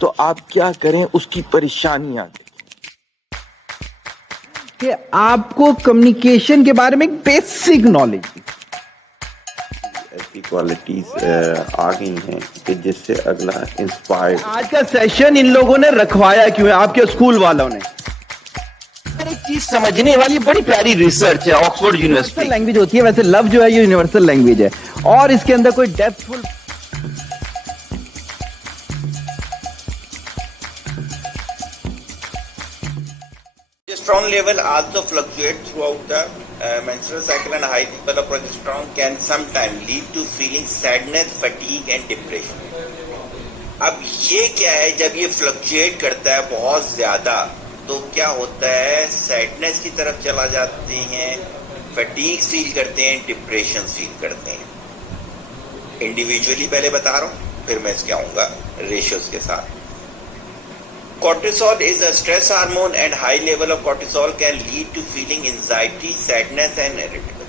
تو آپ کیا کریں اس کی پریشانیاں کہ آپ کو کمیونیکیشن کے بارے میں ایک بیسک نالج ایسی کوالٹیز آ گئی ہیں کہ جس سے اگلا انسپائر. آج کا سیشن ان لوگوں نے رکھوایا کیوں ہے آپ کے اسکول والوں نے؟ ایک چیز سمجھنے والی بڑی پیاری ریسرچ ہے آکسفورڈ یونیورسٹی. لینگویج ہوتی ہے ویسے لو جو ہے یہ یونیورسل لینگویج ہے اور اس کے اندر کوئی depth full Progesterone level also fluctuate throughout the menstrual cycle, and high level of progesterone can sometimes lead to feeling sadness, fatigue and depression. اب یہ کیا ہے، جب یہ فلکچویٹ کرتا ہے بہت زیادہ تو کیا ہوتا ہے، سیڈنس کی طرف چلا جاتے ہیں، فٹیگ فیل کرتے ہیں، ڈپریشن فیل کرتے ہیں. انڈیویجولی پہلے بتا رہا ہوں، پھر میں اس کے آؤں گا ریشوز کے ساتھ. Cortisol is a stress hormone and high level of cortisol can lead to feeling anxiety, sadness and irritability.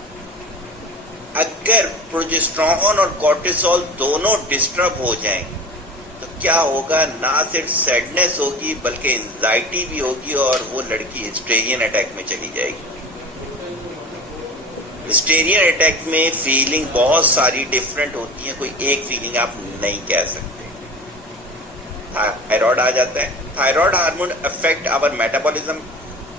اگر پروجسٹرون اور کورٹیسول دونوں ڈسٹرب ہو جائیں تو کیا ہوگا، نہ صرف سیڈنس ہوگی بلکہ انزائٹی بھی ہوگی اور وہ لڑکی ہسٹیرین اٹیک میں چلی جائے گی. ہسٹیرین اٹیک میں فیلنگ بہت ساری ڈفرینٹ ہوتی ہیں، کوئی ایک فیلنگ آپ نہیں کہہ سکتے. تھائرائڈ آ جاتا ہے. Thyroid hormone affect our metabolism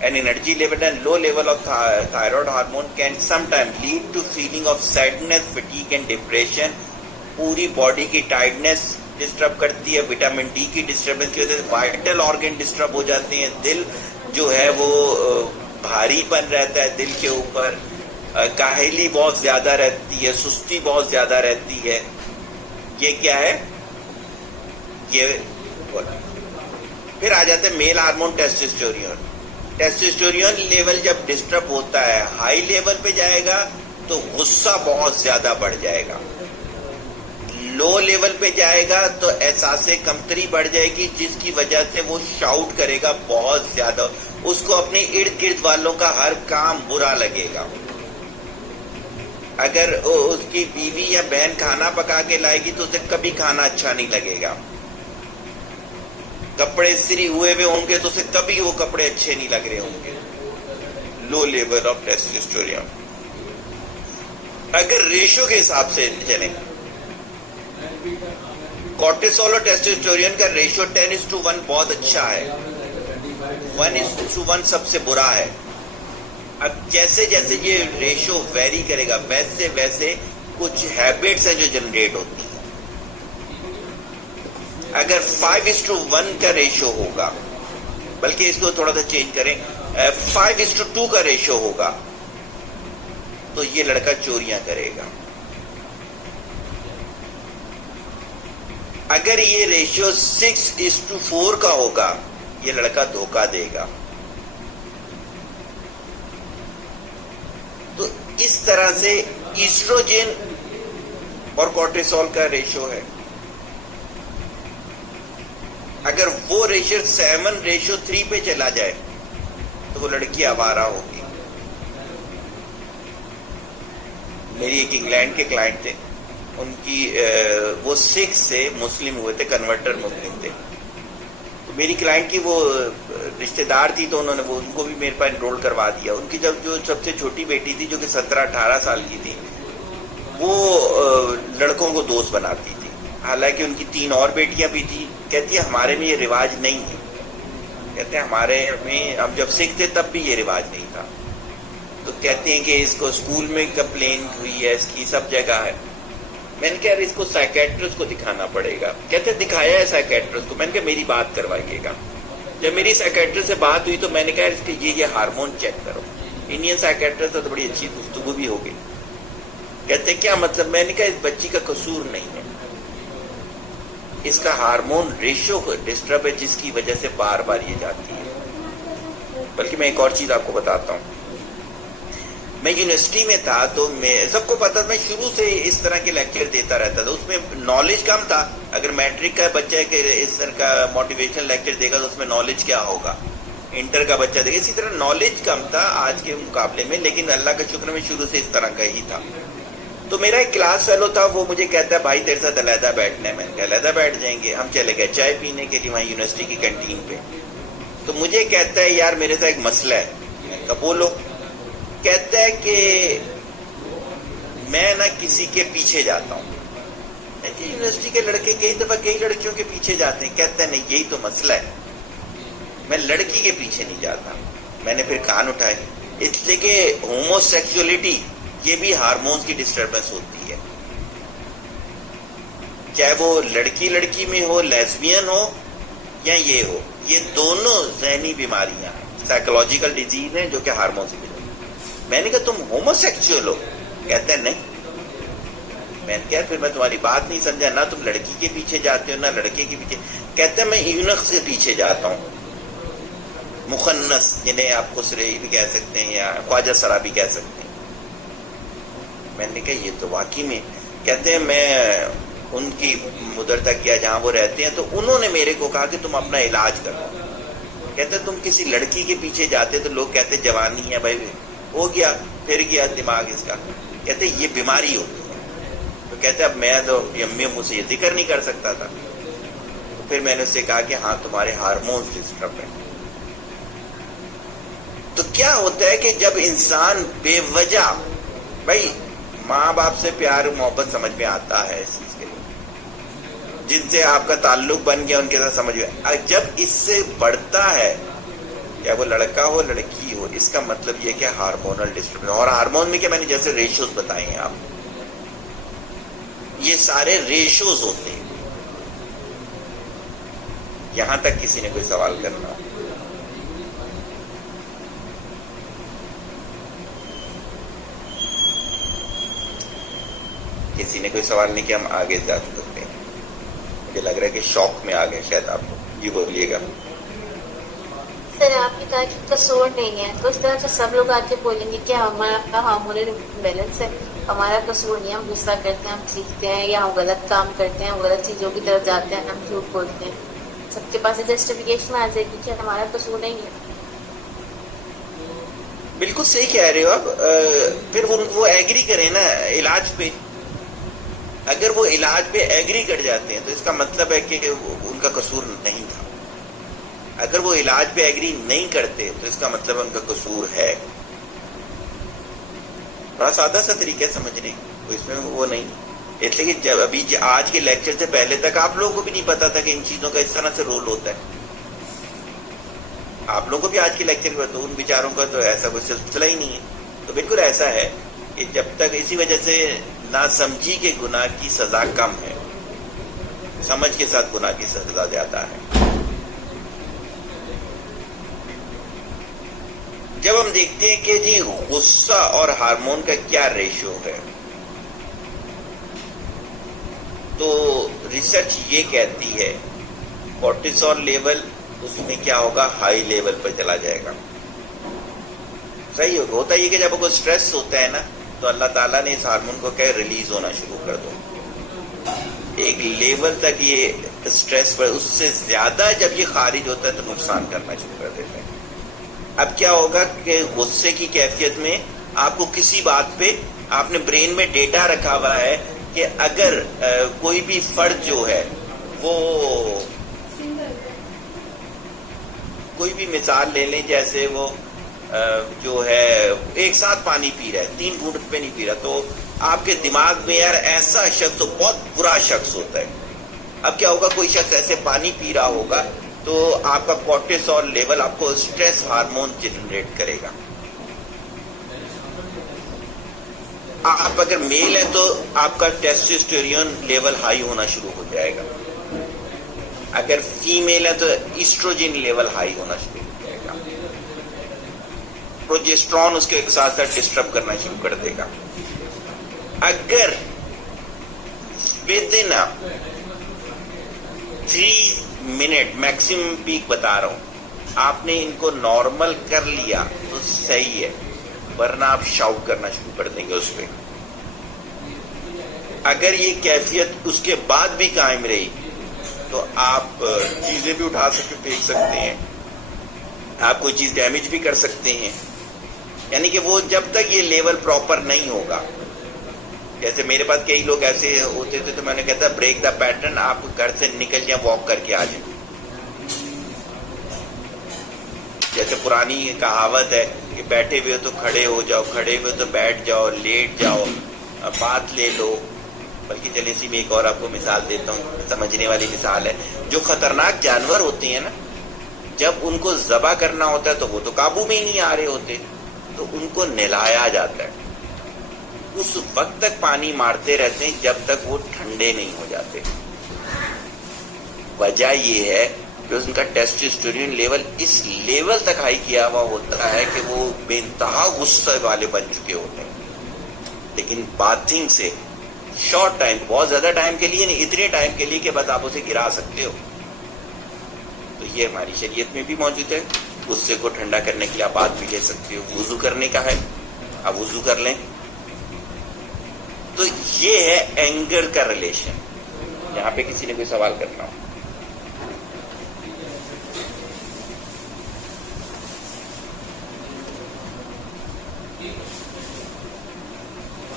and energy level, and low level of thyroid hormone can some time lead to feeling of sadness, fatigue and depression. پوری باڈی کی ٹائٹنس ڈسٹرب کرتی ہے. وٹامن ڈی کی disturbance کی وجہ سے vital organ disturb ہو جاتے ہیں. دل جو ہے وہ بھاری پن رہتا ہے دل کے اوپر. کاہلی بہت زیادہ رہتی ہے, سستی بہت زیادہ رہتی ہے. یہ کیا ہے؟ یہ پھر آ جاتا ہے male hormone testosterone. Testosterone level جب ڈسٹرب ہوتا ہے, ہائی لیول پہ جائے گا تو غصہ بہت زیادہ بڑھ جائے گا. لو لیول پہ جائے گا تو احساس کمتری بڑھ جائے گی, جس کی وجہ سے وہ شاؤٹ کرے گا بہت زیادہ. اس کو اپنے ارد گرد والوں کا ہر کام برا لگے گا. اگر اس کی بیوی یا بہن کھانا پکا کے لائے گی تو اسے کبھی کھانا اچھا نہیں لگے گا. کپڑے استری ہوئے ہوئے ہوں گے تو اسے کبھی وہ کپڑے اچھے نہیں لگ رہے ہوں گے. لو لیول آف ٹیسٹوسٹیرون. اگر ریشو کے حساب سے چلیں, کورٹیسول اور ٹیسٹوسٹیرون کا ریشو 10:1 بہت اچھا ہے, 1:1 سب سے برا ہے. اب جیسے جیسے یہ ریشو ویری کرے گا ویسے ویسے کچھ ہیبٹس ہیں جو جنریٹ ہوتی ہیں. اگر 5:1 کا ریشو ہوگا, بلکہ اس کو تھوڑا سا چینج کریں, 5:2 کا ریشو ہوگا تو یہ لڑکا چوریاں کرے گا. اگر یہ ریشو 6:4 کا ہوگا یہ لڑکا دھوکہ دے گا. تو اس طرح سے ایسٹروجن اور کورٹیسول کا ریشو ہے. اگر وہ ریشو 7:3 پہ چلا جائے تو وہ لڑکی آوارہ ہوگی. میری ایک انگلینڈ کے کلائنٹ تھے, ان کی وہ سکھ سے مسلم ہوئے تھے, کنورٹر مسلم تھے. تو میری کلائنٹ کی وہ رشتہ دار تھی تو انہوں نے ان کو بھی میرے پاس انرول کروا دیا. ان کی جب جو سب سے چھوٹی بیٹی تھی جو کہ 17-18 سال کی تھی, وہ لڑکوں کو دوست بناتی تھی. حالانکہ ان کی 3 اور بیٹیاں بھی تھیں. کہتی ہے ہمارے میں یہ رواج نہیں ہے. کہتے ہیں ہمارے میں ہم جب سکھ تھے تب بھی یہ رواج نہیں تھا. تو کہتے ہیں کہ اس کو اسکول میں کمپلین ہوئی ہے, اس کی سب جگہ ہے. میں نے کہا اس کو سائیکیٹرسٹ کو دکھانا پڑے گا. کہتے دکھایا ہے سائیکیٹرسٹ کو. میں نے کہا میری بات کروائیے گا. جب میری سائیکیٹرسٹ سے بات ہوئی تو میں نے کہا اس کے یہ ہارمون چیک کرو. انڈین سائیکیٹرسٹ تو بڑی اچھی گفتگو بھی ہو گئی. کہتے کیا مطلب؟ میں نے کہا اس بچی کا قصور نہیں ہے, اس کا ہارمون ریشو ڈسٹرب ہے جس کی وجہ سے بار بار یہ جاتی ہے. بلکہ میں ایک اور چیز آپ کو بتاتا ہوں. میں یونیورسٹی میں تھا تو میں سب کو پتا تھا, میں شروع سے اس طرح کے لیکچر دیتا رہتا تھا. اس میں نالج کم تھا. اگر میٹرک کا بچہ ہے کہ اس طرح کا موٹیویشنل لیکچر دے گا تو اس میں نالج کیا ہوگا, انٹر کا بچہ دے گا. اسی طرح نالج کم تھا آج کے مقابلے میں, لیکن اللہ کا شکر میں شروع سے اس طرح کا ہی تھا. تو میرا ایک کلاس فیلو تھا, وہ مجھے کہتا ہے بھائی تیرے ساتھ علیحدہ بیٹھنا ہے. میں نے کہا علیحدہ بیٹھ جائیں گے. ہم چلے گئے چائے پینے کے لیے وہاں یونیورسٹی کی کینٹین پہ. تو مجھے کہتا ہے یار میرے ساتھ ایک مسئلہ ہے. میں نے کہا بولو. کہتا ہے کہ میں نہ کسی کے پیچھے جاتا ہوں. یونیورسٹی کے لڑکے کئی دفعہ کئی لڑکیوں کے پیچھے جاتے ہیں. کہتا ہے نہیں یہی تو مسئلہ ہے, میں لڑکی کے پیچھے نہیں جاتا. میں نے پھر کان اٹھائے, اس لیے کہ ہومو سیکسولیٹی یہ بھی ہارمونز کی ڈسٹربنس ہوتی ہے, چاہے وہ لڑکی میں ہو, لیزبین ہو یا یہ ہو. یہ دونوں ذہنی بیماریاں ہیں, سائیکولوجیکل ڈیزیز ہیں جو کہ ہارمون سے ملے. میں نے کہا تم ہومو سیکسوئل ہو؟ کہتا ہے نہیں. میں نے کہا پھر میں تمہاری بات نہیں سمجھا, نہ تم لڑکی کے پیچھے جاتے ہو نہ لڑکے کے پیچھے. کہتا ہے میں یونق سے پیچھے جاتا ہوں, مخنث جنہیں آپ خسرے بھی کہہ سکتے ہیں یا خواجہ سرا بھی کہہ سکتے ہیں. میں نے کہا یہ تو واقعی میں. کہتے ہیں میں ان کی ادھر تک گیا جہاں وہ رہتے ہیں, تو انہوں نے میرے کو کہا کہ تم اپنا علاج کرو. کہتے تم کسی لڑکی کے پیچھے جاتے تو لوگ کہتے جوانی ہے بھائی, ہو گیا پھر گیا دماغ اس کا. کہتے یہ بیماری ہوتی ہے. تو کہتے اب میں تو امی ابو سے یہ ذکر نہیں کر سکتا تھا. تو پھر میں نے اس سے کہا کہ ہاں تمہارے ہارمونز ڈسٹرب ہیں. تو کیا ہوتا ہے کہ جب انسان بے وجہ, بھائی ماں باپ سے پیار محبت سمجھ میں آتا ہے, اس چیز کے لیے جن سے آپ کا تعلق بن گیا ان کے ساتھ سمجھ میں, جب اس سے بڑھتا ہے یا وہ لڑکا ہو لڑکی ہو, اس کا مطلب یہ کہ ہارمونل ڈسٹربنس. اور ہارمون میں کیا, میں نے جیسے ریشوز بتائے ہیں آپ, یہ سارے ریشوز ہوتے ہیں. یہاں تک کسی نے کوئی سوال کرنا ہو؟ کسی نے کوئی سوال نہیں کیا, ہم آگے جا سکتے ہیں. مجھے لگ رہا ہے کہ شوق میں آ گئے شاید آپ کو. جی بولیے گا. سر آپ نے کہا کہ قصور نہیں ہے, تو اس طرح سے سب لوگ آ کے بولیں گے کہ ہمارا ہارمونل بیلنس ہے, ہمارا قصور نہیں ہے, ہم غصہ کرتے ہیں, ہم سیکھتے ہیں, یا ہم غلط کام کرتے ہیں, ہم غلط چیزوں کی طرف جاتے ہیں, ہم جھوٹ بولتے ہیں. سب کے پاس جسٹیفیکیشن آ جائے گی کہ ہمارا قصور نہیں ہے. بالکل صحیح کہہ رہے ہو آپ. پھر وہ ایگری کریں نا علاج پہ. اگر وہ علاج پہ ایگری کر جاتے ہیں تو اس کا مطلب ہے کہ ان کا قصور نہیں تھا. اگر وہ علاج پہ ایگری نہیں کرتے تو اس کا مطلب ان کا قصور ہے. بڑا سادہ سا طریقہ سمجھنے, اس میں وہ نہیں. اس لیے کہ جب ابھی آج کے لیکچر سے پہلے تک آپ لوگوں کو بھی نہیں پتا تھا کہ ان چیزوں کا اس طرح سے رول ہوتا ہے. آپ لوگوں کو بھی آج کے لیکچر میں, تو ان بیچاروں کا تو ایسا کوئی سلسلہ ہی نہیں ہے. تو بالکل ایسا ہے کہ جب تک, اسی وجہ سے ناسمجھی کے گناہ کی سزا کم ہے, سمجھ کے ساتھ گناہ کی سزا زیادہ ہے. جب ہم دیکھتے ہیں کہ جی غصہ اور ہارمون کا کیا ریشو ہے, تو ریسرچ یہ کہتی ہے کورٹیسول لیول اس میں کیا ہوگا, ہائی لیول پر چلا جائے گا. صحیح ہوتا یہ کہ جب کوئی سٹریس ہوتا ہے نا, تو اللہ تعالیٰ نے اس ہارمون کو کہ ریلیز ہونا شروع کر دو. ایک لیول تک یہ سٹریس پر, اس سے زیادہ جب یہ خارج ہوتا ہے تو نقصان کرنا شروع کر دیتے ہیں. اب کیا ہوگا کہ غصے کی کیفیت میں آپ کو کسی بات پہ, آپ نے برین میں ڈیٹا رکھا ہوا ہے کہ اگر کوئی بھی فرد جو ہے وہ, کوئی بھی مثال لے لیں, جیسے وہ جو ہے ایک ساتھ پانی پی رہا ہے, 3 گھونٹ پہ نہیں پی رہا, تو آپ کے دماغ میں یار ایسا شخص تو بہت برا شخص ہوتا ہے. اب کیا ہوگا, کوئی شخص ایسے پانی پی رہا ہوگا تو آپ کا کورٹیسول لیول آپ کو اسٹریس ہارمون جنریٹ کرے گا. آپ اگر میل ہے تو آپ کا ٹیسٹوسٹیرون لیول ہائی ہونا شروع ہو جائے گا. اگر فیمیل ہے تو ایسٹروجن لیول ہائی ہونا شروع ہو جائے گا. پروجسٹرون اس کے ساتھ ساتھ ڈسٹرب کرنا شروع کر دے گا. اگر within 3 minute maximum peak بتا رہا ہوں, آپ نے ان کو نارمل کر لیا تو صحیح ہے, ورنہ آپ شاؤٹ کرنا شروع کر دیں گے اس پہ. اگر یہ کیفیت اس کے بعد بھی قائم رہی تو آپ چیزیں بھی اٹھا سکتے, پھینک سکتے ہیں, آپ کوئی چیز ڈیمیج بھی کر سکتے ہیں. یعنی کہ وہ جب تک یہ لیول پراپر نہیں ہوگا جیسے میرے پاس کئی لوگ ایسے ہوتے تھے تو میں نے کہتا بریک دا پیٹرن, آپ گھر سے نکل جائیں, واک کر کے آ جائیں. جیسے پرانی کہاوت ہے کہ بیٹھے ہوئے تو کھڑے ہو جاؤ, کھڑے ہوئے تو بیٹھ جاؤ, لیٹ جاؤ, بات لے لو. بلکہ چلیں اسی میں ایک اور آپ کو مثال دیتا ہوں, سمجھنے والی مثال ہے. جو خطرناک جانور ہوتے ہیں نا, جب ان کو ذبح کرنا ہوتا ہے تو وہ تو قابو میں ہی نہیں آ رہے ہوتے, تو ان کو نہلایا جاتا ہے. اس وقت تک پانی مارتے رہتے ہیں جب تک وہ ٹھنڈے نہیں ہو جاتے. وجہ یہ ہے کہ ان کا ٹیسٹوسٹیرون لیول اس لیول تک ہائی کیا ہوا ہوتا ہے کہ وہ بے انتہا غصے والے بن چکے ہوتے ہیں. لیکن باتھنگ سے شارٹ ٹائم, بہت زیادہ ٹائم کے لیے نہیں, اتنے ٹائم کے لیے کہ بس آپ اسے گرا سکتے ہو. تو یہ ہماری شریعت میں بھی موجود ہے. غصے کو ٹھنڈا کرنے کے لیے آپ بات بھی لے سکتے ہو. وضو کرنے کا ہے, آپ وضو کر لیں. تو یہ ہے اینگر کا ریلیشن. یہاں پہ کسی نے کوئی سوال کرنا ہو؟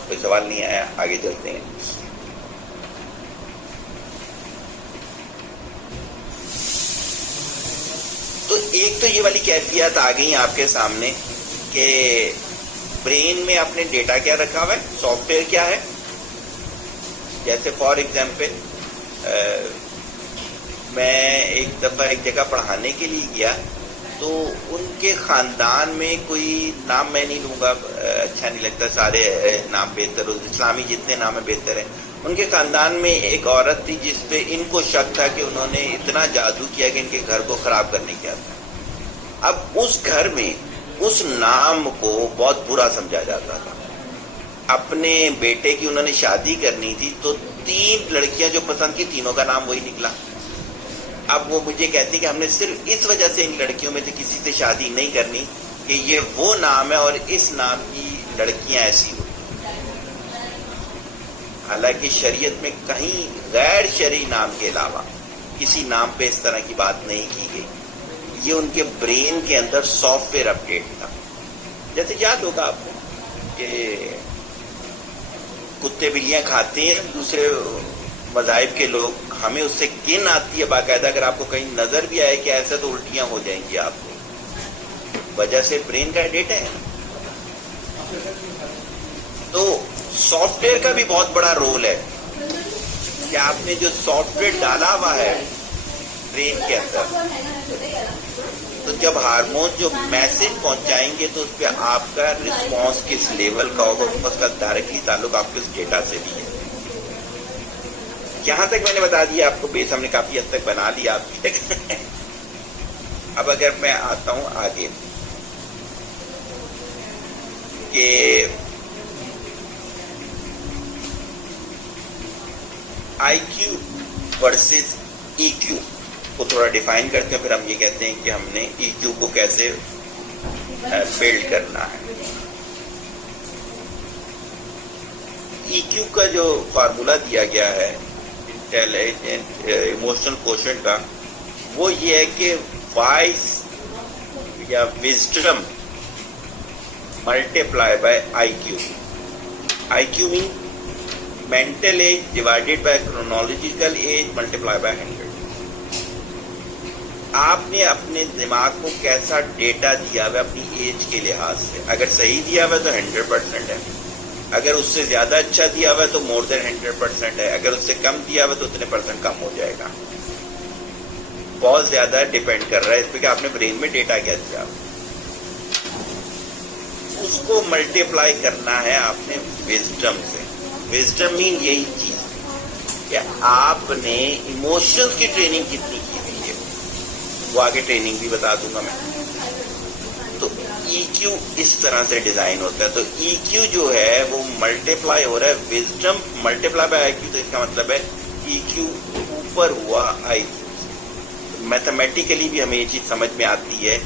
کوئی سوال نہیں آیا, آگے چلتے ہیں. تو ایک تو یہ والی کیفیت آ گئی آپ کے سامنے کہ برین میں آپ نے ڈیٹا کیا رکھا ہوا ہے, سافٹ ویئر کیا ہے. جیسے فار ایگزامپل میں ایک دفعہ ایک جگہ پڑھانے کے لیے گیا, تو ان کے خاندان میں کوئی نام میں نہیں لوں گا, اچھا نہیں لگتا, سارے نام بہتر, اسلامی جتنے نام بہتر ہیں. ان کے خاندان میں ایک عورت تھی جس پہ ان کو شک تھا کہ انہوں نے اتنا جادو کیا کہ ان کے گھر کو خراب کرنے کیا تھا. اب اس گھر میں اس نام کو بہت برا سمجھا جاتا تھا. اپنے بیٹے کی انہوں نے شادی کرنی تھی, تو 3 لڑکیاں جو پسند کی, تینوں کا نام وہی نکلا. اب وہ مجھے کہتی کہ ہم نے صرف اس وجہ سے ان لڑکیوں میں سے کسی سے شادی نہیں کرنی کہ یہ وہ نام ہے اور اس نام کی لڑکیاں ایسی ہو. حالانکہ شریعت میں کہیں غیر شرعی نام کے علاوہ کسی نام پہ اس طرح کی بات نہیں کی گئی. یہ ان کے برین کے اندر سافٹ ویئر اپڈیٹ تھا. جیسے یاد ہوگا آپ کو کہ کتے بلیاں کھاتے ہیں دوسرے مذاہب کے لوگ, ہمیں اس سے گن آتی ہے باقاعدہ. اگر آپ کو کہیں نظر بھی آئے کہ ایسا, تو الٹیاں ہو جائیں گی آپ کو, وجہ سے برین کا ڈیٹا ہے. تو سافٹ ویئر کا بھی بہت بڑا رول ہے کہ آپ نے جو سافٹ ویئر ڈالا ہوا ہے برین کے اندر, تو جب ہارمون جو میسج پہنچائیں گے تو اس پہ آپ کا رسپانس کس لیول کا ہوگا, اس کا ڈائریکٹلی تعلق آپ کے اس ڈیٹا سے بھی ہے. یہاں تک میں نے بتا دیا آپ کو, بیس ہم نے کافی حد تک بنا لیا آپ کی. اب اگر میں آتا ہوں آگے کہ آئی کیو ورسز ای کیو کو تھوڑا ڈیفائن کرتے ہیں, پھر ہم یہ کہتے ہیں کہ ہم نے ای کیو کو کیسے بلڈ کرنا ہے. ای کیو کا جو فارمولا دیا گیا ہے ایموشنل کوشنٹ کا, وہ یہ ہے کہ وائس یا wisdom multiply by I Q. I Q mean mental age divided by chronological age multiplied by 100. آپ نے اپنے دماغ کو کیسا ڈیٹا دیا ہوا اپنی ایج کے لحاظ سے. اگر صحیح دیا ہوا تو 100% ہے, اگر اس سے زیادہ اچھا دیا ہوا تو مور دین 100% ہے, اگر اس سے کم دیا ہوا تو اتنے % کم ہو جائے گا. بہت زیادہ ڈیپینڈ کر رہا ہے اس پہ کہ آپ نے برین میں ڈیٹا کیا دیا, اس کو ملٹیپلائی کرنا ہے آپ نے وزڈم سے. وزڈم مین یہی چیز کہ آپ نے ایموشنز کی ٹریننگ کتنی کی ہوئی ہے, وہ آگے ٹریننگ بھی بتا دوں گا میں. تو ای کیو اس طرح سے ڈیزائن ہوتا ہے. تو ای کیو جو ہے وہ ملٹیپلائی ہو رہا ہے, وزڈم ملٹیپلائی بائی آئی کیو. تو اس کا مطلب ہے ای کیو اوپر ہوا آئی کیو. میتھمیٹیکلی بھی ہمیں یہ چیز سمجھ میں آتی ہے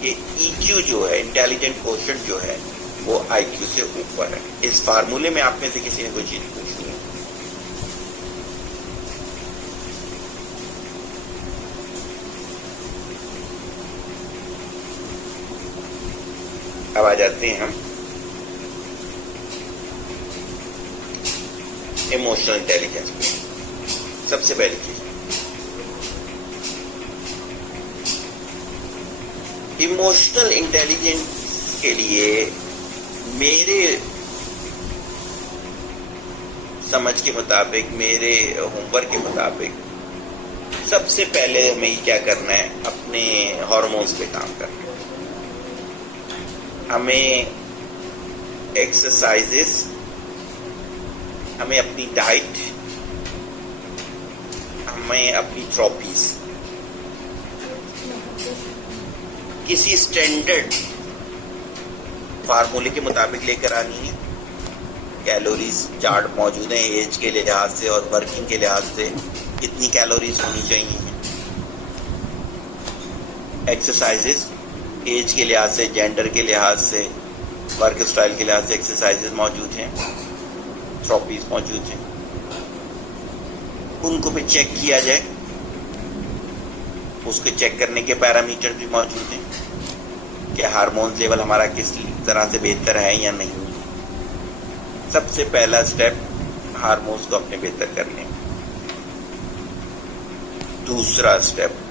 کہ ای کیو جو ہے, انٹیلیجنٹ کوشنٹ جو ہے, وہ آئی کیو سے اوپر ہے. اس فارمولے میں آپ میں سے کسی نے کوئی چیز پوچھنی ہے؟ اب آ جاتے ہیں ہم ایموشنل انٹیلیجنس پہ. سب سے پہلی چیز ایموشنل انٹیلیجنس کے لیے میرے سمجھ کے مطابق، میرے ہوم ورک کے مطابق، سب سے پہلے ہمیں کیا کرنا ہے؟ اپنے ہارمونز پہ کام کرنا ہے. ہمیں ایکسرسائزز، ہمیں اپنی ڈائٹ، ہمیں اپنی تھراپیز کسی اسٹینڈرڈ فارمولے کے مطابق لے کر آنی ہے. کیلوریز چارٹ موجود ہیں ایج کے لحاظ سے اور ورکنگ کے لحاظ سے کتنی کیلوریز ہونی چاہیے. ایکسرسائزز ایج کے لحاظ سے، جینڈر کے لحاظ سے، ورک اسٹائل کے لحاظ سے ایکسرسائزز موجود ہیں، تھراپیز موجود ہیں. ان کو بھی چیک کیا جائے. اس کو چیک کرنے کے پیرامیٹر بھی موجود ہیں کہ ہارمون لیول ہمارا کس طرح سے بہتر ہے یا نہیں. سب سے پہلا سٹیپ ہارمونز کو اپنے بہتر کرنے. دوسرا سٹیپ،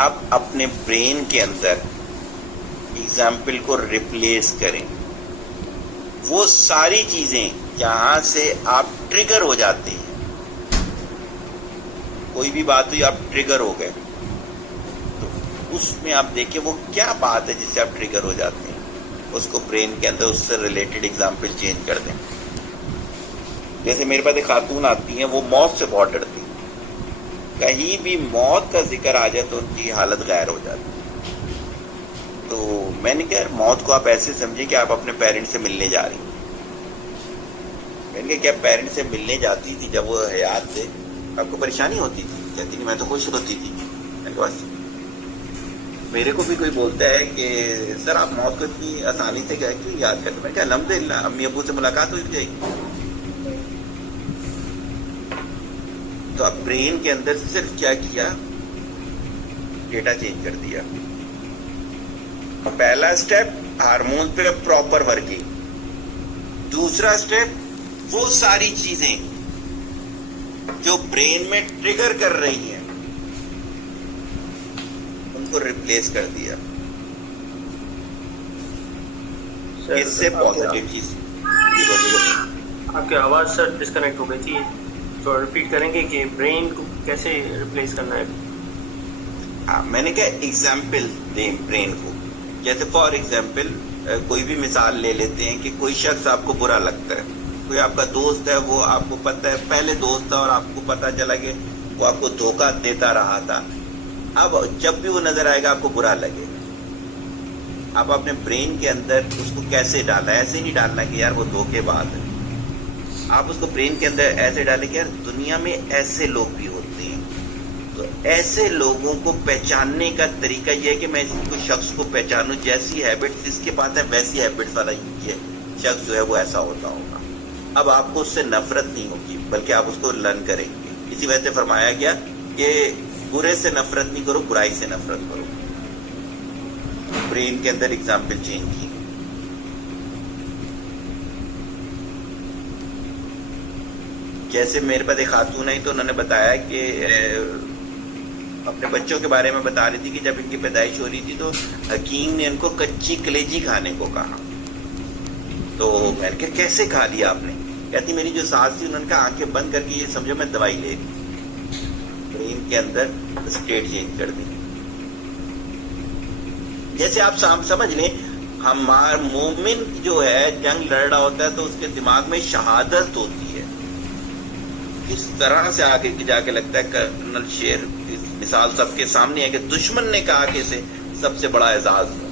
اب اپنے برین کے اندر ایگزامپل کو ریپلیس کریں. وہ ساری چیزیں جہاں سے آپ ٹریگر ہو جاتے ہیں، کوئی بھی بات ہوئی آپ ٹریگر ہو گئے، تو اس میں آپ دیکھیں وہ کیا بات ہے جس سے آپ ٹریگر ہو جاتے ہیں. اس کو برین کے اندر اس سے ریلیٹڈ ایگزامپل چینج کر دیں. جیسے میرے پاس ایک خاتون آتی ہیں، وہ موت سے بہت ڈرتی ہیں. کہیں بھی موت کا ذکر آ جائے تو ان کی حالت غیر ہو جاتی. تو میں نے کہا موت کو آپ ایسے سمجھیں کہ آپ اپنے پیرنٹ سے ملنے جا رہی ہیں. میں نے کہا کیا پیرنٹ سے ملنے جاتی تھی جب وہ حیات تھے آپ کو پریشانی ہوتی تھی؟ کہتی نہیں، میں تو خوش ہوتی تھی. میں نے کہا میرے کو بھی کوئی بولتا ہے کہ سر آپ موت کو اتنی آسانی سے کیوں یاد کرتے؟ میں نے کہا الحمدللہ امی ابو سے ملاقات ہوئی جائے گی. تو اب برین کے اندر صرف کیا کیا؟ ڈیٹا چینج کر دیا. پہلا سٹیپ ہارمون پہ پراپر ورکنگ. دوسرا سٹیپ وہ ساری چیزیں جو برین میں ٹریگر کر رہی ہیں ان کو ریپلیس کر دیا. اس سے پازیٹیو چیز. آپ کی آواز سر ڈسکنیکٹ ہو گئی تھی، تو ریپیٹ کریں گے کہ برین کو کیسے ریپلیس کرنا ہے؟ میں نے کہا ایگزامپل دیں برین کو. جیسے فار ایگزامپل کوئی بھی مثال لے لیتے ہیں کہ کوئی شخص آپ کو برا لگتا ہے، کوئی آپ کا دوست ہے، وہ آپ کو پتہ ہے پہلے دوست تھا اور آپ کو پتہ چلا کہ وہ آپ کو دھوکہ دیتا رہا تھا. اب جب بھی وہ نظر آئے گا آپ کو برا لگے. آپ اپنے برین کے اندر اس کو کیسے ڈالا؟ ایسے نہیں ڈالنا کہ یار وہ دھوکے باز ہے. آپ اس کو برین کے اندر ایسے ڈالیں کہ یار دنیا میں ایسے لوگ بھی ہوتے ہیں. تو ایسے لوگوں کو پہچاننے کا طریقہ یہ ہے کہ میں اس شخص کو پہچانوں، جیسی ہیبٹ جس کے پاس ہے ویسی ہیبٹ والا یہ شخص جو ہے وہ ایسا ہوتا ہوگا. اب آپ کو اس سے نفرت نہیں ہوگی بلکہ آپ اس کو لرن کریں گے. اسی وجہ سے فرمایا گیا کہ برے سے نفرت نہیں کرو، برائی سے نفرت کرو. برین کے اندر ایگزامپل چینج کی. جیسے میرے پاس ایک خاتون ہے تو انہوں نے بتایا کہ اپنے بچوں کے بارے میں بتا رہی تھی کہ جب ان کی پیدائش ہو رہی تھی تو حکیم نے ان کو کچی کلیجی کھانے کو کہا. تو میں نے کہا کیسے کھا لیا آپ نے؟ کہتی میری جو ساس تھی انہوں نے کہا آنکھیں بند کر کے یہ سمجھو میں دوائی لے رہی. برین کے اندر اسٹیٹ چینج کر دی. جیسے آپ سمجھ لیں ہمارا مومن جو ہے جنگ لڑ رہا ہوتا ہے تو اس کے دماغ میں شہادت ہوتی ہے. اس طرح سے آگے جا کے لگتا ہے کرنل شیر مثال سب کے سامنے ہے کہ دشمن نے کہا کہ اسے سب سے بڑا اعزاز ہو.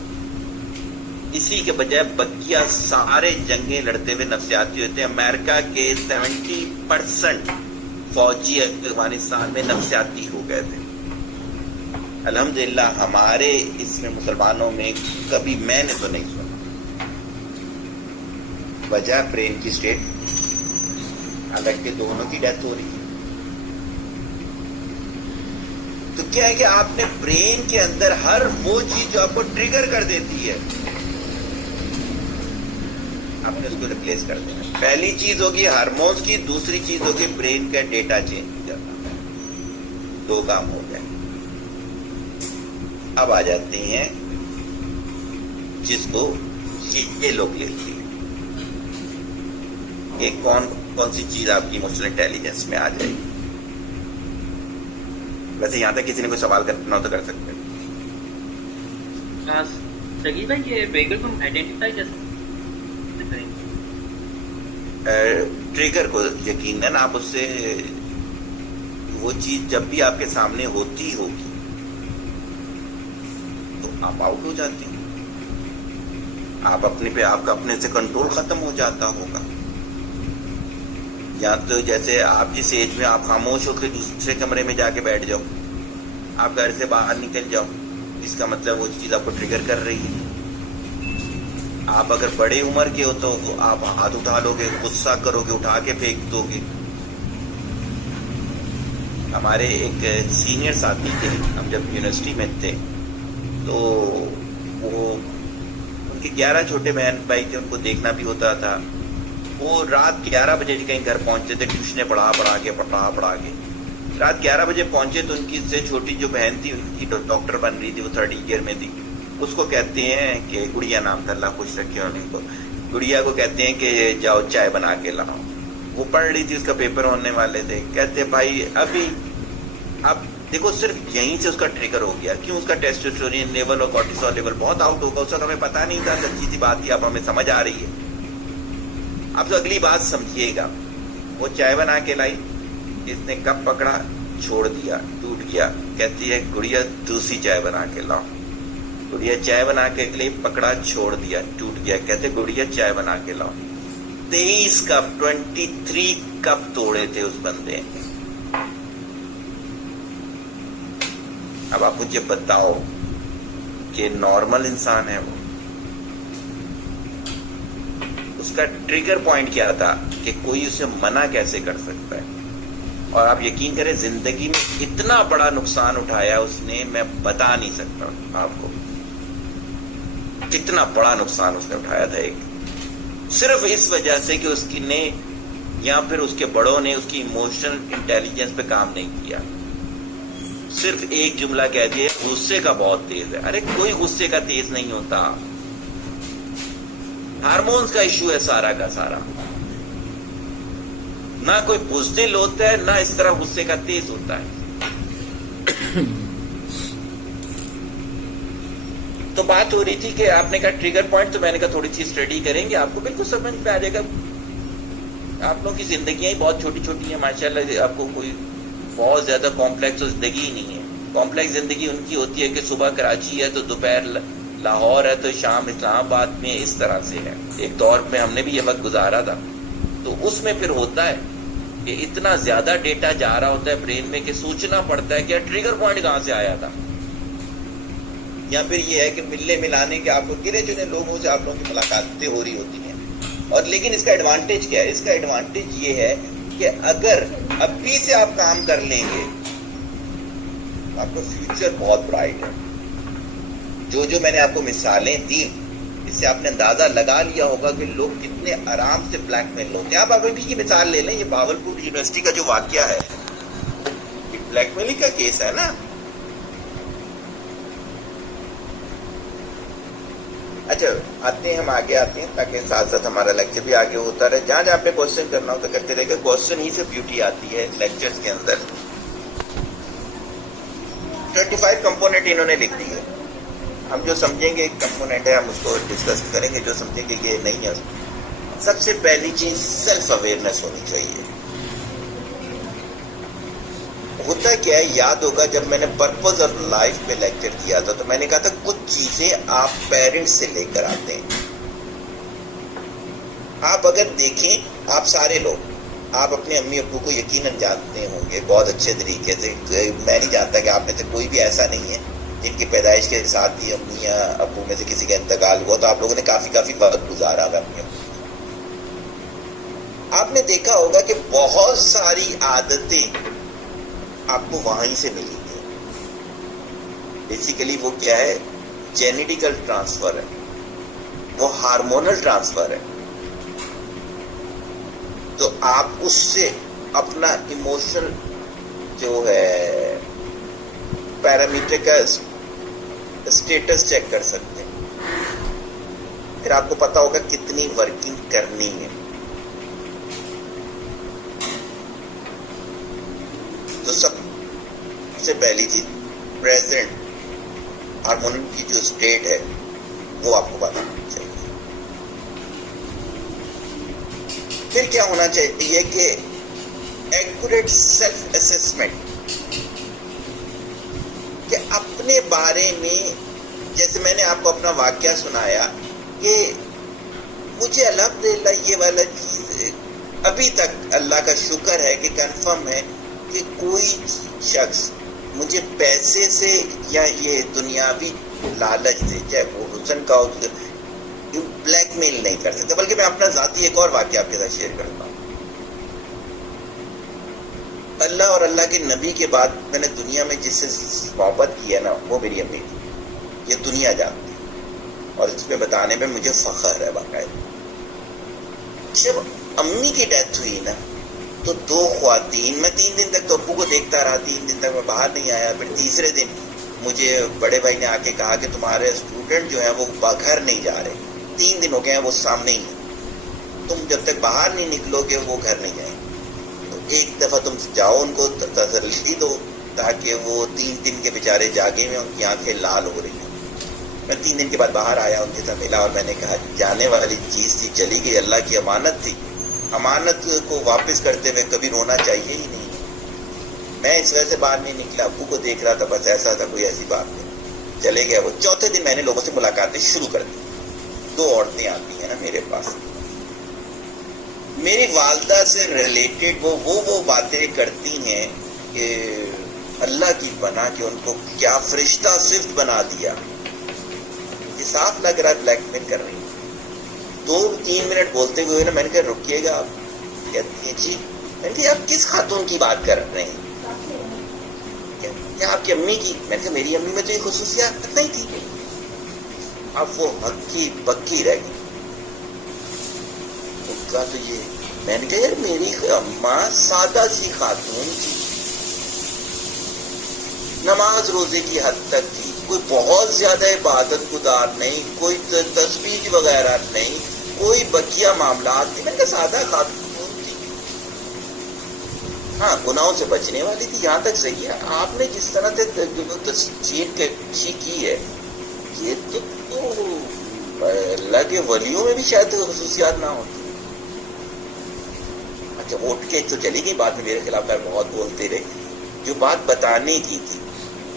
اسی کے بجائے بقیہ سارے جنگیں لڑتے ہوئے نفسیاتی ہوتے ہیں. امریکہ کے 70% فوجی افغانستان میں نفسیاتی ہو گئے تھے. الحمدللہ ہمارے اس میں مسلمانوں میں کبھی میں نے تو نہیں سنا. وجہ برین کی اسٹیٹ، حالانکہ دونوں کی ڈیتھ ہو رہی ہے. تو کیا ہے کہ آپ نے برین کے اندر ہر وہ چیز جو آپ کو ٹریگر کر دیتی ہے آپ نے اس کو ریپلیس کر دینا. پہلی چیز ہوگی ہارمونز کی, دوسری چیز ہوگی برین کا ڈیٹا چینج کرنا. 2 کام ہو گئے. اب آ جاتے ہیں جس کو یہ لوگ لیتے ہیں کہ کون سی چیز آپ کی ایموشنل انٹیلیجنس میں آ جائے گی. ویسے یہاں تک کسی نے کوئی سوال کرنا ہو تو کر سکتے ہیں. سگی بھائی یہ ٹریگر کو آئیڈینٹیفائی کیسے کریں گے؟ ٹریگر کو یقیناً آپ اس سے وہ چیز جب بھی آپ کے سامنے ہوتی ہوگی تو آپ آؤٹ ہو جاتے ہیں. آپ اپنے پہ آپ کا اپنے سے کنٹرول ختم ہو جاتا ہوگا. یا تو جیسے آپ جس ایج میں آپ خاموش ہو کے دوسرے کمرے میں جا کے بیٹھ جاؤ, آپ گھر سے باہر نکل جاؤ, اس کا مطلب وہ چیز آپ کو ٹریگر کر رہی ہے. آپ اگر بڑے عمر کے ہو تو آپ ہاتھ اٹھا لو گے, غصہ کرو گے, اٹھا کے پھینک دو گے. ہمارے ایک سینئر ساتھی تھے, ہم جب یونیورسٹی میں تھے تو وہ ان کے 11 چھوٹے بہن بھائی تھے, ان کو دیکھنا بھی ہوتا تھا. وہ رات 11 بجے کہیں گھر پہنچتے تھے, ٹیوشنیں پڑھا کے رات 11 بجے پہنچے تو ان کی سے چھوٹی جو بہن تھی ان کی ڈاکٹر بن رہی تھی, وہ 3rd ایئر میں تھی. اس کو کہتے ہیں کہ گڑیا نام تھا, اللہ خوش رکھے ان کو. گڑیا کو کہتے ہیں کہ جاؤ چائے بنا کے لاؤ. وہ پڑھ رہی تھی, اس کا پیپر ہونے والے تھے. کہتے بھائی ابھی اب دیکھو صرف یہیں سے اس کا ٹریگر ہو گیا. کیوں؟ اس کا ٹیسٹوسٹیرون لیول اور کورٹیسول لیول بہت آؤٹ ہوگا. اس وقت ہمیں پتا نہیں تھا, سچی سی بات ہی اب ہمیں سمجھ آ رہی ہے. آپ تو اگلی بات سمجھیے گا. وہ چائے بنا کے لائی, اس نے کپ پکڑا, چھوڑ دیا, ٹوٹ گیا. کہتی ہے گڑیا دوسری چائے بنا کے لاؤ. گڑیا چائے بنا کے لیے پکڑا, چھوڑ دیا, ٹوٹ گیا. کہتے گڑیا چائے بنا کے لاؤ. 23 کپ 23 کپ توڑے تھے اس بندے. اب آپ مجھے بتاؤ کہ نارمل انسان ہے وہ, اس کا ٹریگر پوائنٹ کیا تھا کہ کوئی اسے منع کیسے کر سکتا ہے. اور آپ یقین کریں زندگی میں اتنا بڑا نقصان اٹھایا اس نے, میں بتا نہیں سکتا آپ کو کتنا بڑا نقصان اس نے اٹھایا تھا. ایک صرف اس وجہ سے کہ اس کی نے یا پھر اس کے بڑوں نے اس کی ایموشنل انٹیلیجنس پہ کام نہیں کیا. صرف ایک جملہ کہہ دیا, غصے کا بہت تیز ہے. ارے کوئی غصے کا تیز نہیں ہوتا, ہارمونز کا ایشو ہے سارا کا سارا. نہ کوئی بزدل ہوتا ہے, نہ اس طرح غصے کا تیز ہوتا ہے. تو بات ہو رہی تھی کہ آپ نے کہا ٹریگر پوائنٹ, تو میں نے کہا تھوڑی سی اسٹڈی کریں گے, آپ کو بالکل سمجھ میں آ جائے گا. آپ لوگوں کی زندگیاں ہی بہت چھوٹی چھوٹی ہیں ماشاءاللہ. آپ کو کوئی بہت زیادہ کمپلیکس زندگی ہی نہیں ہے. کمپلیکس زندگی ان کی ہوتی ہے کہ صبح کراچی ہے تو دوپہر لاہور ہے تو شام اسلام آباد میں, اس طرح سے ہے. ایک دور میں ہم نے بھی یہ وقت گزارا تھا. تو اس میں پھر ہوتا ہے کہ اتنا زیادہ ڈیٹا جا رہا ہوتا ہے برین میں کہ سوچنا پڑتا ہے کہ ٹریگر پوائنٹ کہاں سے آیا تھا. یا پھر یہ ہے کہ ملنے ملانے کے آپ کو گرے چنے لوگوں سے آپ لوگوں کی ملاقاتیں ہو رہی ہوتی ہیں. اور لیکن اس کا ایڈوانٹیج کیا ہے؟ اس کا ایڈوانٹیج یہ ہے کہ اگر ابھی سے آپ کام کر لیں گے آپ کا فیوچر بہت برائٹ ہے. جو میں نے آپ کو مثالیں دی اس سے آپ نے اندازہ لگا لیا ہوگا کہ لوگ کتنے آرام سے بلیک میل ہوتے ہیں. آپ ابھی کی مثال لے لیں, یہ بھاولپور یونیورسٹی کا جو واقعہ ہے یہ بلیک میلنگ کا کیس ہے نا. اچھا آتے ہیں, ہم آگے آتے ہیں تاکہ ساتھ ساتھ ہمارا لیکچر بھی آگے ہوتا رہے. جہاں جہاں پہ کوشچن کرنا ہوتا کرتے رہے گا. کوشچن ہی سے بیوٹی آتی ہے لیکچرز کے اندر. 25 کمپوننٹ انہوں نے لکھ دی ہے. ہم جو سمجھیں گے کمپوننٹ ہے ہم اس کو ڈسکس کریں گے, جو سمجھیں گے یہ نہیں ہے. سب سے پہلی چیز سیلف اویئرنیس ہونی چاہیے. ہوتا کیا ہے, یاد ہوگا جب میں نے پرپز آف لائف پہ لیکچر دیا تھا تو میں نے کہا تھا کچھ چیزیں آپ پیرنٹس سے لے کر آتے ہیں. آپ اگر دیکھیں, آپ سارے لوگ آپ اپنے امی ابو کو یقیناً جانتے ہوں گے بہت اچھے طریقے سے. میں نہیں جانتا کہ آپ میں سے کوئی بھی ایسا نہیں ہے جن کی پیدائش کے ساتھ ہی امی یا ابو میں سے کسی کا انتقال ہوا. تو آپ لوگوں نے کافی وقت گزارا ہوگا اپنے ابو. آپ نے دیکھا ہوگا کہ بہت ساری عادتیں آپ کو وہیں سے ملی گی. بیسیکلی وہ کیا ہے, جینیٹیکل ٹرانسفر ہے, وہ ہارمونل ٹرانسفر ہے. تو آپ اس سے اپنا ایموشنل جو ہے پیرامیٹر کا اسٹیٹس چیک کر سکتے ہیں. پھر آپ کو پتا ہوگا کتنی ورکنگ کرنی ہے. تو سب سے پہلی چیز پریزنٹ ہارمونیم کی جو اسٹیٹ ہے وہ آپ کو بتانا چاہیے. پھر کیا ہونا چاہیے کہ ایکوریٹ سیلف اسسمنٹ، کہ اپنے بارے میں، جیسے میں نے آپ کو اپنا واقعہ سنایا کہ مجھے الحمدللہ یہ والا چیز ابھی تک اللہ کا شکر ہے کہ کنفرم ہے کہ کوئی شخص مجھے پیسے سے یا یہ دنیاوی لالچ سے، چاہے وہ حسن کا ہو، بلیک میل نہیں کر سکتا. بلکہ میں اپنا ذاتی ایک اور واقعہ آپ کے ساتھ شیئر کرتا ہوں. اللہ اور اللہ کے نبی کے بعد میں نے دنیا میں جس سے محبت کی ہے نا، وہ میری امی تھی. یہ دنیا جانتی ہے اور اس پہ بتانے میں مجھے فخر ہے باقاعدہ. جب امی کی ڈیتھ ہوئی نا تو 2 خواتین، میں 3 دن تک تو ابو کو دیکھتا رہا، 3 دن تک میں باہر نہیں آیا. پھر تیسرے دن مجھے بڑے بھائی نے آ کے کہا کہ تمہارے اسٹوڈنٹ جو ہیں وہ گھر نہیں جا رہے، 3 دن ہو گئے ہیں وہ سامنے ہی ہیں، تم جب تک باہر نہیں نکلو گے وہ گھر نہیں جائیں. تو ایک دفعہ تم جاؤ، ان کو تسلی دو تاکہ وہ 3 دن کے بیچارے جاگے میں، ان کی آنکھیں لال ہو رہی ہیں. میں 3 دن کے بعد باہر آیا، ان کے ساتھ ملا اور میں نے کہا جانے والی چیز تھی، چلی گئی، اللہ کی امانت تھی. امانت کو واپس کرتے ہوئے کبھی رونا چاہیے ہی نہیں. میں اس وجہ سے باہر نہیں نکلا، ابو کو دیکھ رہا تھا، بس ایسا تھا، کوئی ایسی بات نہیں. چلے گئے وہ. چوتھے دن میں نے لوگوں سے ملاقاتیں شروع کر دی. 2 عورتیں آتی ہیں نا میرے پاس، میری والدہ سے ریلیٹڈ وہ باتیں کرتی ہیں کہ اللہ کی پناہ کہ ان کو کیا فرشتہ صرف بنا دیا. یہ صاف لگ رہا ہے بلیک میل کر رہی ہیں. 2-3 منٹ بولتے ہوئے نا میں نے کہا رکیے گا آپ. کہتی ہیں جی. میں نے کہا آپ کس خاتون کی بات کر رہے ہیں؟ کیا آپ کی امی کی؟ میں نے کہا میری امی میں تو یہ خصوصیات نہیں تھی. اب وہ ہکی بکی رہ گئی. تو یہ میں نے کہا یار میری اماں سادہ سی خاتون تھی، نماز روزے کی حد تک تھی، کوئی بہت زیادہ عبادت گزار نہیں، کوئی تسبیح وغیرہ نہیں، کوئی بقیہ معاملات نہیں. میں نے کہا سادہ خاتون تھی، ہاں گناہوں سے بچنے والی تھی. یہاں تک صحیح ہے. آپ نے جس طرح سے تصویر کی ہے، یہ تو اللہ کے ولیوں میں بھی شاید خصوصیات نہ ہوتی. اچھا اٹھ کے تو چلی گئی، بعد میں میرے خلاف بہت بولتے رہے. جو بات بتانے کی تھی،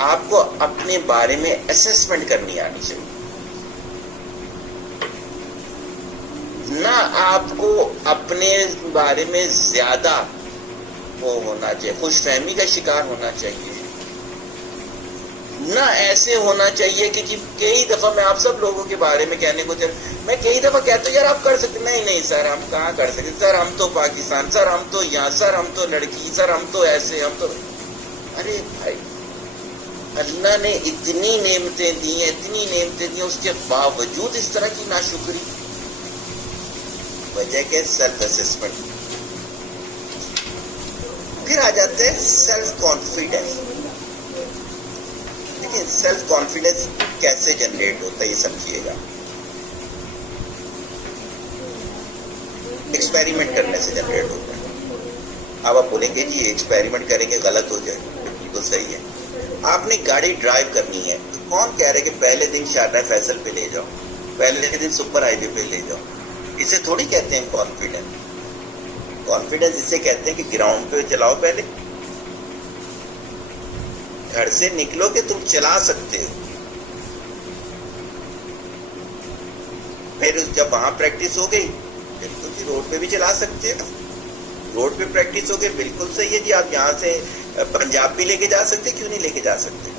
آپ کو اپنے بارے میں اسسمنٹ کرنی آنی چاہیے. نہ آپ کو اپنے بارے میں زیادہ وہ ہونا چاہیے، خوش فہمی کا شکار ہونا چاہیے. نہ ایسے ہونا چاہیے کہ جی کئی دفعہ میں آپ سب لوگوں کے بارے میں کہنے کو میں کئی دفعہ کہتا ہوں یار آپ کر سکتے، نہیں سر ہم کہاں کر سکتے، سر ہم تو پاکستان، سر ہم تو یہاں، سر ہم تو لڑکی، سر ہم تو ایسے، ہم تو. ارے بھائی اللہ نے اتنی نعمتیں دی ہیں، اتنی نعمتیں دی ہیں، اس کے باوجود اس طرح کی ناشکری. وجہ کہ سیلف اسسمنٹ. پھر آ جاتے ہیں سیلف کانفیڈنس. دیکھیں سیلف کانفیڈنس کیسے جنریٹ ہوتا ہے یہ سمجھیے گا. ایکسپیریمنٹ کرنے سے جنریٹ ہوتا ہے. اب آپ بولیں گے جی ایکسپیریمنٹ کریں گے غلط ہو جائے، بالکل صحیح ہے. آپ نے گاڑی ڈرائیو کرنی ہے، کون کہہ رہے کہ پہلے دن شارجہ فیصل پہ لے جاؤ، پہلے دن سپر ہائی وے پہ لے جاؤ؟ اسے تھوڑی کہتے ہیں کانفیڈنس. کانفیڈنس اسے کہتے ہیں کہ گراؤنڈ پہ چلاؤ، پہلے گھر سے نکلو کہ تم چلا سکتے ہو. پھر جب وہاں پریکٹس ہو گئی بالکل جی روڈ پہ بھی چلا سکتے ہو. روڈ پہ پریکٹس ہو گئی بالکل صحیح ہے جی. آپ یہاں سے پنجاب بھی لے کے جا سکتے، کیوں نہیں لے کے جا سکتے؟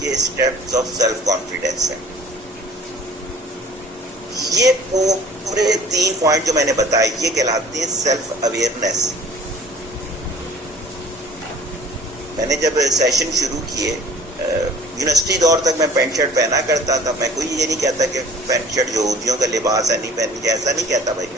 یہ اسٹیپس آف سیلف کانفیڈنس ہے. یہ پورے 3 پوائنٹ جو میں نے بتائے یہ کہلاتے ہیں سیلف اویئرنیس. میں نے جب سیشن شروع کیے یونیورسٹی دور تک میں پینٹ شرٹ پہنا کرتا تھا. میں کوئی یہ نہیں کہتا کہ پینٹ شرٹ یہودیوں کا لباس ہے نہیں پہننی، ایسا نہیں کہتا بھائی.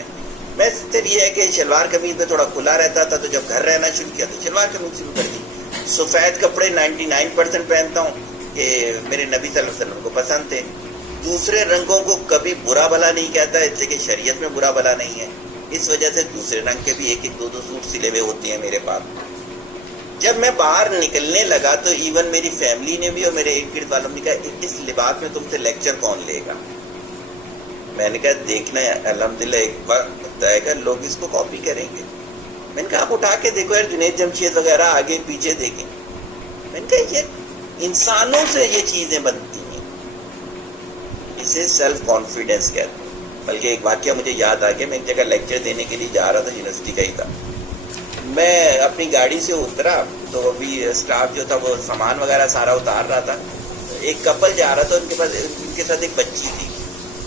میں صرف یہ ہے کہ شلوار قمیض میں تھوڑا کھلا رہتا تھا، تو جب گھر رہنا شروع کیا تو شلوار قمیض شروع کر دی. سفید کپڑے 99% پہنتا ہوں کہ میرے نبی صلی اللہ علیہ وسلم کو پسند تھے. دوسرے رنگوں کو کبھی برا بھلا نہیں کہتا، اس لیے کہ شریعت میں برا بھلا نہیں ہے. اس وجہ سے دوسرے رنگ کے بھی 1-2 سوٹ سلے ہوئے ہوتے ہیں میرے پاس. جب میں باہر نکلنے لگا تو ایون میری فیملی نے بھی اور میرے ارد گرد والوں نے کہا اس لباس میں تم سے لیکچر کون لے گا. میں نے کہا دیکھنا الحمدللہ ایک وقت آئے گا لوگ اس کو کاپی کریں گے. میں نے کہا آپ اٹھا کے دیکھو یار، جنید جمشید وغیرہ آگے پیچھے دیکھیں. میں نے کہا یہ انسانوں سے یہ چیزیں بنتی ہیں، اسے سیلف کانفیڈنس کہتے ہیں. بلکہ ایک واقعہ مجھے یاد آ گیا، میں ایک جگہ لیکچر دینے کے لیے جا رہا تھا، یونیورسٹی کا ہی تھا. میں اپنی گاڑی سے اترا تو ابھی اسٹاف جو تھا وہ سامان وغیرہ سارا اتار رہا تھا. ایک کپل جا رہا تھا، ان کے ساتھ ایک بچی تھی،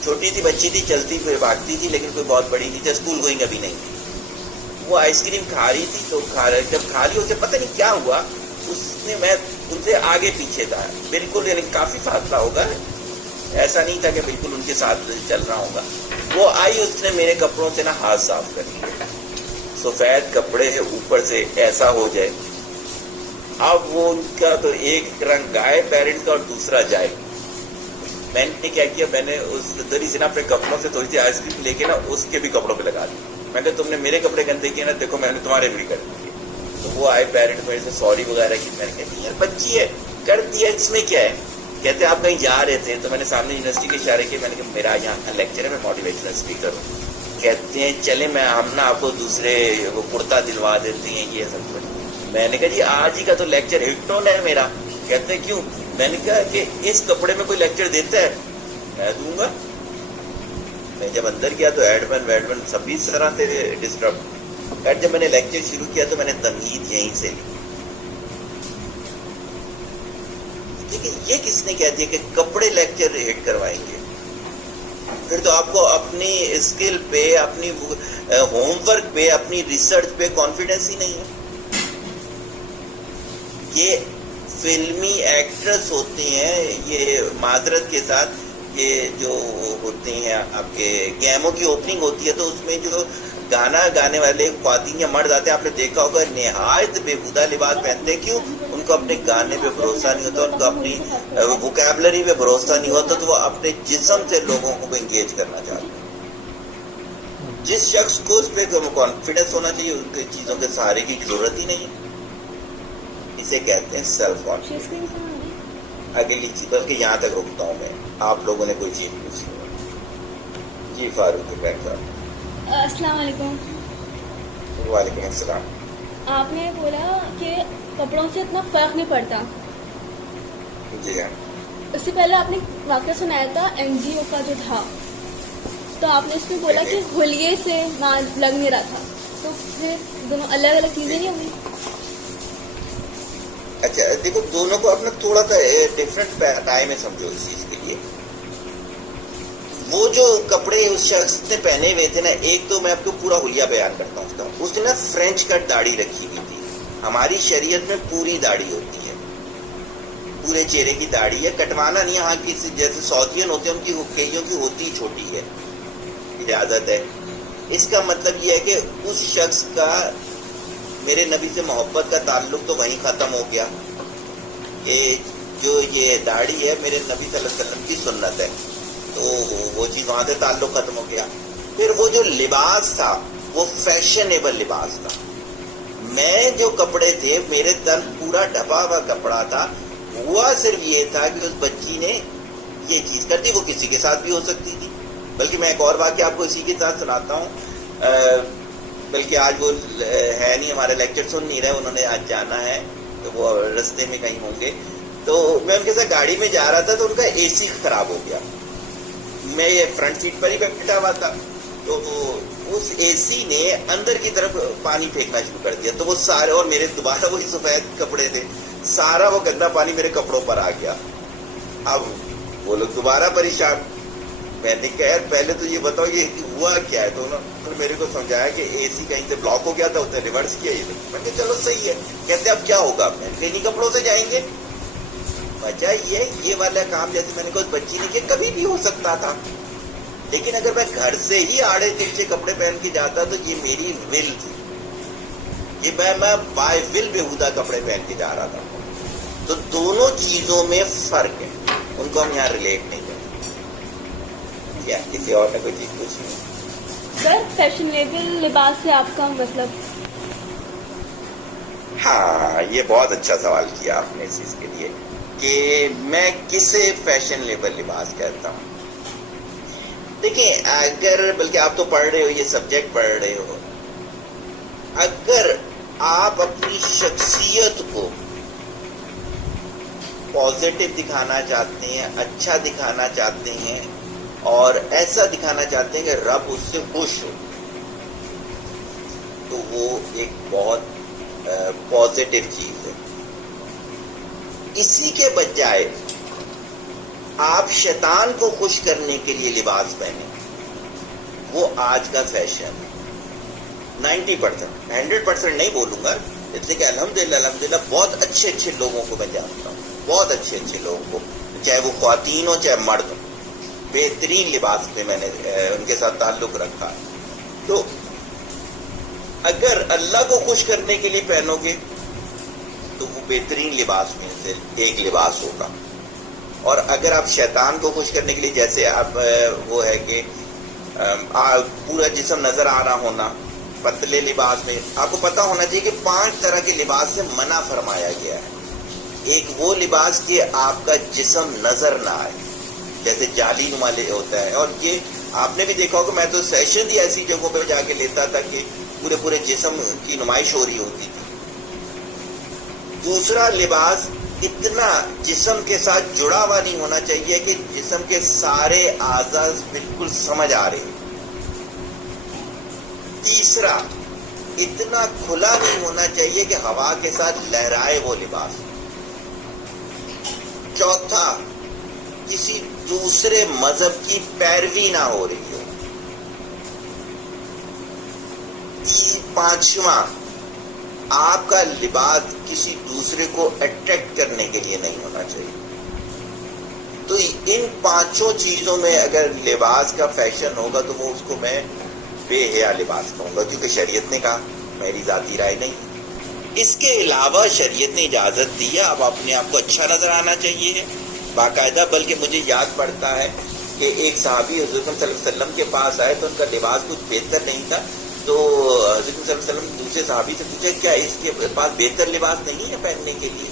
چھوٹی سی بچی تھی، چلتی ہوئی بھاگتی تھی لیکن کوئی بہت بڑی نہیں تھی، اسکول گوئنگ ابھی نہیں تھی. وہ آئس کریم کھا رہی تھی، تو جب کھا رہی اسے پتہ نہیں کیا ہوا، اس نے میں ان سے آگے پیچھے تھا بالکل، یعنی کافی فاصلہ ہوگا، ایسا نہیں تھا کہ بالکل ان کے ساتھ چل رہا ہوگا. وہ آئی، اس نے میرے کپڑوں سے نا ہاتھ صاف کر لیا. سفید کپڑے اوپر سے ایسا ہو جائے، اب وہ ان کا تو ایک رنگ گائے پیرنٹ کا اور دوسرا جائے. میں نے کیا کیا، میں نے اس دری سے نا اپنے کپڑوں سے تھوڑی سی آئس کریم لے کے نا اس کے بھی کپڑوں پہ لگا دی. میں نے تم نے میرے کپڑے گندے کیے نا، دیکھو میں نے تمہارے بھی کر دیے. تو وہ آئے پیرنٹ میرے سے سوری وغیرہ کی. میں نے کہا یار بچی ہے، کر دیا، اس میں کیا ہے. کہتے آپ کہیں جا رہے تھے، تو میں نے سامنے یونیورسٹی کے اشارے کیے. میں نے کہا میرا یہاں لیکچر ہے، میں موٹیویشنل اسپیکر ہوں. کہتے ہیں چلے ہم نا آپ کو دوسرے وہ کرتا دلوا دیتے ہیں، یہ سب کچھ. میں نے کہا جی آج ہی کا تو لیکچر ہٹون ہے میرا. کہتے ہیں کیوں؟ میں نے کہا کہ اس کپڑے میں کوئی لیکچر دیتا ہے؟ میں دوں گا. میں جب اندر گیا تو ایڈمن سبھی اس طرح سے ڈسٹرب. جب میں نے لیکچر شروع کیا تو میں نے تمہید یہیں سے لی. لیکن یہ کس نے کہہ دیا کہ کپڑے لیکچر ہٹ کروائیں گے؟ پھر تو آپ کو اپنی اسکل پہ، اپنی ہوم ورک پہ، اپنی ریسرچ پہ کانفیڈنس ہی نہیں ہے. یہ فلمی ایکٹرز ہوتے ہیں، یہ معذرت کے ساتھ یہ جو ہوتے ہیں آپ کے گیموں کی اوپننگ ہوتی ہے تو اس میں جو گانا گانے والے خواتین یا مرد آتے ہیں، آپ نے دیکھا ہوگا نہایت بےہودہ لباس پہنتے ہیں. کیوں؟ ان کو اپنے گانے پہ بھروسہ نہیں ہوتا، ان کو اپنی ووکیبلری پہ بھروسہ نہیں ہوتا، تو وہ اپنے جسم سے لوگوں کو انگیج کرنا چاہتے ہیں. جس شخص کو اس پہ کانفیڈنس ہونا چاہیے، ان کی چیزوں کے سہارے کی ضرورت ہی نہیں ہے. اسے کہتے ہیں سیلف کانفیڈنس. اگلی چیز، بلکہ یہاں تک رکتا ہوں میں، آپ لوگوں نے کوئی چیز پوچھی. جی فاروق صاحب. السلام علیکم. وعلیکم السلام. آپ نے بولا کہ کپڑوں سے اتنا فرق نہیں پڑتا. جی ہاں. اس سے پہلے آپ نے واقعہ سنایا تھا این جی او کا جو تھا، تو آپ نے اس میں بولا کہ ہولیے سے لگ نہیں رہا تھا، تو پھر دونوں الگ الگ چیزیں نہیں ہوں گی؟ اچھا دیکھو، دونوں کو اپنا تھوڑا سا ڈفرینٹ ٹائم میں سمجھو اس چیز کے لیے. وہ جو کپڑے اس شخص نے پہنے ہوئے تھے نا، ایک تو میں آپ کو پورا حلیہ بیان کرتا ہوں. اس نے نا فرینچ کٹ داڑھی رکھی ہوئی تھی. ہماری شریعت میں پوری داڑھی ہوتی ہے، پورے چہرے کی داڑھی ہے، کٹوانا نہیں. یہاں کی جیسے سعودین ہوتے ہیں ان کی کئیوں کی ہوتی چھوٹی ہے، اجازت ہے. اس کا مطلب یہ ہے کہ اس شخص کا میرے نبی سے محبت کا تعلق تو وہیں ختم ہو گیا کہ جو یہ داڑھی ہے میرے نبی صلی اللہ علیہ وسلم کی سنت ہے، تو وہ چیز وہاں سے تعلق ختم ہو گیا. پھر وہ جو لباس تھا وہ فیشنیبل لباس تھا. میں جو کپڑے تھے، میرے تن پورا ڈھپا ہوا کپڑا تھا. ہوا صرف یہ تھا کہ اس بچی نے یہ چیز کر دی. وہ کسی کے ساتھ بھی ہو سکتی تھی. بلکہ میں ایک اور واقعہ آپ کو اسی کے ساتھ سناتا ہوں. بلکہ آج وہ ہے نہیں، ہمارا لیکچر سن نہیں رہے، انہوں نے آج جانا ہے تو وہ رستے میں کہیں ہوں گے. تو میں ان کے ساتھ گاڑی میں جا رہا تھا تو ان کا اے سی خراب ہو گیا. میں یہ فرنٹ سیٹ پر ہی بیٹھا ہوا تھا، تو اس اے سی نے اندر کی طرف پانی پھینکنا شروع کر دیا. تو وہ سارے، اور میرے دوبارہ وہی سفید کپڑے تھے، سارا وہ گندا پانی میرے کپڑوں پر آ گیا. اب وہ لوگ دوبارہ پریشان. میں نے کہا یار پہلے تو یہ بتاؤ یہ ہوا کیا ہے. تو انہوں نے میرے کو سمجھایا کہ اے سی کہیں سے بلاک ہو گیا تھا، اس نے ریورس کیا. میں نے کہا چلو صحیح ہے. کہتے اب کیا ہوگا؟ میں انہیں کپڑوں سے جائیں گے. وجہ یہ والا کام جیسے میں نے کہا بچی نے کہ کبھی بھی ہو سکتا تھا. لیکن اگر میں گھر سے ہی آڑے ترچھے کپڑے پہن کے جاتا تو یہ میری ول تھی، یہ میں بائی ول بےہودہ کپڑے پہن کے جا رہا تھا. تو دونوں چیزوں میں فرق ہے، ان کو ہم یہاں ریلیٹ نہیں کرتے. کیا کسی اور نے کوئی چیز پوچھی؟ سر فیشنیبل لباس سے آپ کا مطلب؟ ہاں یہ بہت اچھا سوال کیا آپ نے اس چیز کے لیے کہ میں کسے فیشن لیبل لباس کہتا ہوں. دیکھیں اگر، بلکہ آپ تو پڑھ رہے ہو، یہ سبجیکٹ پڑھ رہے ہو، اگر آپ اپنی شخصیت کو پازیٹیو دکھانا چاہتے ہیں، اچھا دکھانا چاہتے ہیں، اور ایسا دکھانا چاہتے ہیں کہ رب اس سے خوش ہو، تو وہ ایک بہت پازیٹیو چیز ہے. اسی کے بجائے آپ شیطان کو خوش کرنے کے لیے لباس پہنے، وہ آج کا فیشن ہے. 90%، 100% نہیں بولوں گا، اس لیے کہ الحمدللہ بہت اچھے اچھے لوگوں کو میں جانتا ہوں، بہت اچھے اچھے لوگوں کو، چاہے وہ خواتین ہو چاہے مرد ہو، بہترین لباس میں نے ان کے ساتھ تعلق رکھا. تو اگر اللہ کو خوش کرنے کے لیے پہنو گے تو وہ بہترین لباس میں سے ایک لباس ہوگا. اور اگر آپ شیطان کو خوش کرنے کے لیے، جیسے آپ وہ ہے کہ پورا جسم نظر آ رہا ہونا، پتلے لباس میں، آپ کو پتا ہونا چاہیے کہ 5 طرح کے لباس سے منع فرمایا گیا ہے. ایک وہ لباس کہ آپ کا جسم نظر نہ آئے، جیسے جعلی نما ہوتا ہے، اور یہ آپ نے بھی دیکھا ہوگا، میں تو سیشن ہی ایسی جگہوں پہ جا کے لیتا تھا کہ پورے جسم کی نمائش ہو رہی ہوتی تھی. دوسرا لباس اتنا جسم کے ساتھ جڑا ہوا نہیں ہونا چاہیے کہ جسم کے سارے اعضاء بالکل سمجھ آ رہے. تیسرا اتنا کھلا نہیں ہونا چاہیے کہ ہوا کے ساتھ لہرائے وہ لباس. چوتھا کسی دوسرے مذہب کی پیروی نہ ہو رہی ہو. پانچواں آپ کا لباس کسی دوسرے کو اٹریکٹ کرنے کے لیے نہیں ہونا چاہیے. تو ان 5 چیزوں میں اگر لباس کا فیشن ہوگا تو وہ اس کو میں بے حیا لباس کہوں گا، کیونکہ شریعت نے کہا، میری ذاتی رائے نہیں. اس کے علاوہ شریعت نے اجازت دی ہے، اب اپنے آپ کو اچھا نظر آنا چاہیے باقاعدہ. بلکہ مجھے یاد پڑتا ہے کہ ایک صحابی حضرت صلی اللہ علیہ وسلم کے پاس آئے تو ان کا لباس کچھ بہتر نہیں تھا. تو حضرت صلی اللہ علیہ وسلم دوسرے صحابی سے پوچھا کیا اس کے پاس بہتر لباس نہیں ہے پہننے کے لیے؟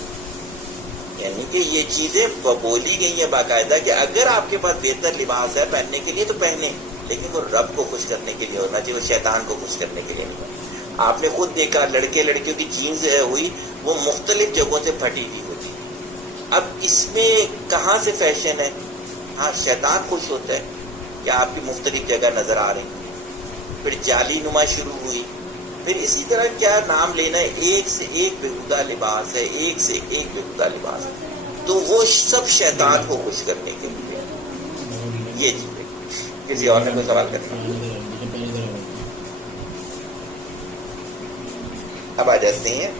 یعنی کہ یہ چیزیں بولی گئی ہیں باقاعدہ کہ اگر آپ کے پاس بہتر لباس ہے پہننے کے لیے تو پہنے، لیکن وہ رب کو خوش کرنے کے لیے ہونا چاہیے، وہ شیطان کو خوش کرنے کے لیے نہیں. آپ نے خود دیکھا لڑکے لڑکیوں کی جینز ہوئی وہ مختلف جگہوں سے پھٹی ہوئی ہوتی. اب اس میں کہاں سے فیشن ہے؟ ہاں شیطان خوش ہوتا ہے کہ آپ کی مختلف جگہ نظر آ رہی. پھر جعلی نما شروع ہوئی. پھر اسی طرح کیا نام لینا ہے، ایک سے ایک بےہودہ لباس ہے، ایک سے ایک بےہودہ لباس ہے. تو وہ سب شیطان کو خوش کرنے کے لیے. یہ چیز کسی اور نے کوئی سوال کرنا؟ اب آ جاتے ہیں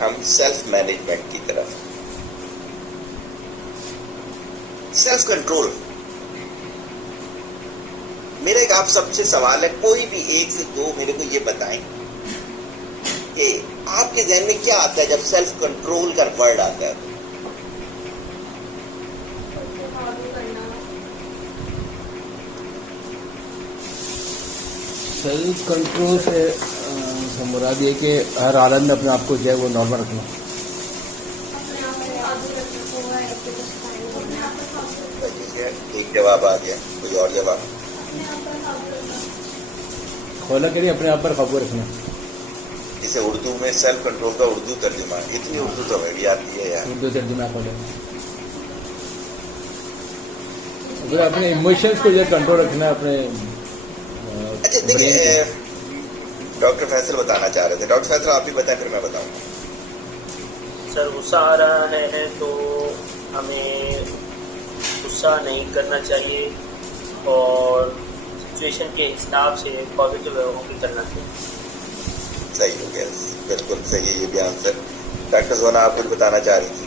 ہم سیلف مینجمنٹ کی طرف. Self control. میرا ایک آپ سب سے سوال ہے، کوئی بھی 1 سے 2 میرے کو یہ بتائیں کہ آپ کے ذہن میں کیا آتا ہے جب سیلف کنٹرول کا ورڈ آتا ہے؟ سیلف کنٹرول سے مراد یہ کہ ہر حالت میں اپنے آپ کو جو ہے وہ نارمل رکھنا. ایک جواب آ گیا، کوئی اور جواب؟ کھولا کہ نہیں، اپنے آپ پر قابو رکھنا. جسے اردو میں سیلف کنٹرول کا اردو ترجمہ، اتنی اردو تو ہمیں بھی آتی ہے یار. اردو ترجمہ کھولا، اگر اپنے ایموشنس کو جو کنٹرول رکھنا ہے اپنے. اچھا دیکھیے ڈاکٹر فیصل بتانا چاہ رہے تھے. ڈاکٹر فیصل آپ بھی بتائیں پھر میں بتاؤں. سر غصہ آ رہا ہے تو ہمیں غصہ نہیں کرنا چاہیے اور سچویشن کے حساب سے پازیٹیو ہو کے کرنا چاہیے. صحیح ہو گیا، بالکل صحیح ہے یہ بھی آنسر. ڈاکٹر زونا آپ کچھ بتانا چاہ رہی تھی.